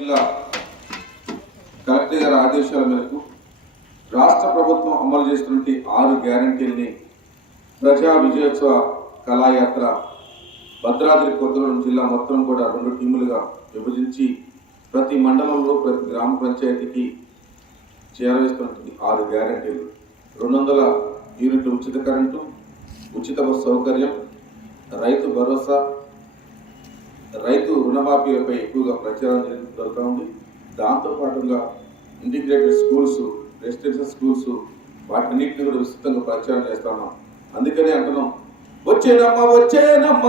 జిల్లా కలెక్టర్ గారి ఆదేశాల మేరకు రాష్ట్ర ప్రభుత్వం అమలు చేస్తున్నటువంటి ఆరు గ్యారంటీల్ని ప్రజా విజయోత్సవ కళాయాత్ర భద్రాద్రి కొత్తగూడెం జిల్లా మొత్తం కూడా రెండు టీములుగా విభజించి ప్రతి మండలంలో ప్రతి గ్రామ పంచాయతీకి చేరవేస్తున్నటువంటి ఆరు గ్యారంటీలు. రెండు వందల యూనిట్లు ఉచిత కరెంటు ఉచిత బస్సు సౌకర్యం రైతు భరోసా రైతు రుణమాఫీలపై ఎక్కువగా ప్రచారం జరుగుతూ ఉంది. దాంతో పాటుగా ఇంటిగ్రేటెడ్ స్కూల్స్ రెసిడెన్షియల్ స్కూల్స్ వాటిన్నింటిని కూడా విస్తృతంగా ప్రచారం చేస్తున్నాం అందుకనే అంటున్నాం వచ్చేనమ్మ వచ్చేనమ్మ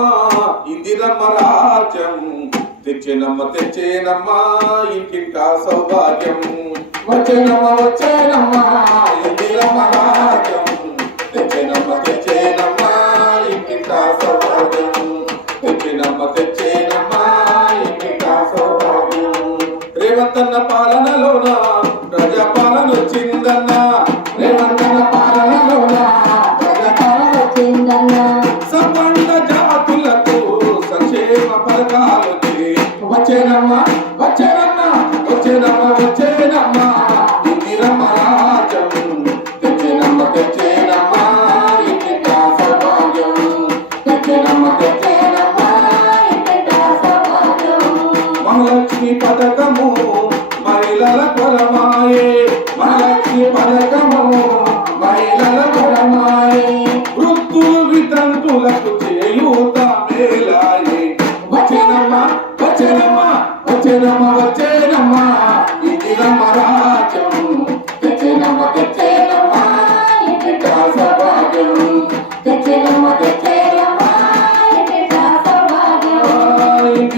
ఇందిరమ్మ రాజ్యం తెచ్చేనమ్మ తెచ్చేనమ్మ ఇంటింటా సౌభాగ్యం. వచ్చేనమ్మ వచ్చేనమ్మ రేవంతన్న పాలనలోన? ప్రజా పాలన వచ్చిందన్న? రేవంతన్న పాలనలోన? ప్రజా పాలన సంబంధ జాతులకు సంక్షేమ పథకాలు వచ్చేనమ్మా వచ్చేనమ్మ వచ్చేనమ్మా వచ్చే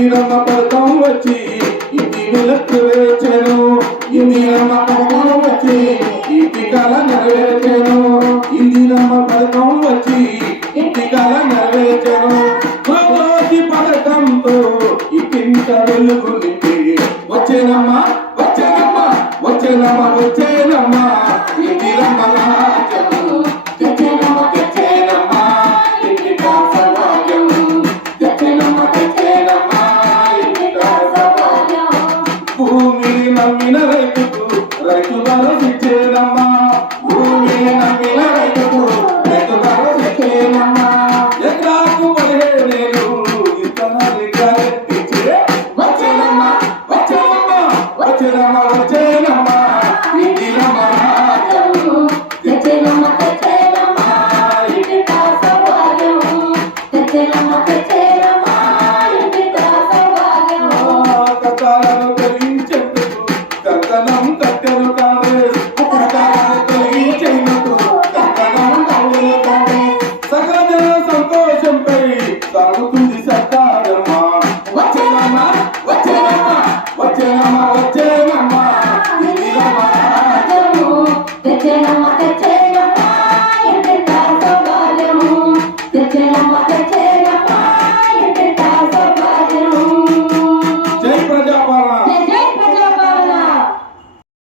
ఇందిరమ్మ పథకం వచ్చి ఇంటి విలక్కు వేచెను ఇందిరమ్మ పథకం వచ్చి ఇంటి కల నెరవేర్చెను. ఇందిరమ్మ పథకం వచ్చి ఇంటి కల నెరవేర్చెను. పథకంతో ఇంటింట వెలుగు రైతు భరోసిచ్చేనమ్మా భూమిని నమ్మిన రైతుకు రైతు భరోసిచ్చేనమ్మా ఎకరాకు పదిహేనేలు ఇత్తనాలు ఇచ్చే వచ్చేనమ్మా. వచ్చేనమ్మా. వచ్చేనమ్మా వచ్చేనమ్మా. రాజ్యం తెచ్చేనమ్మ తెచ్చేనమ్మ సౌభాగ్యం తెచ్చేనమ్మ తెచ్చేనమ్మ వచ్చేనమ్మా వచ్చేనమ్మా ఇందిరమ్మ రాజ్యం.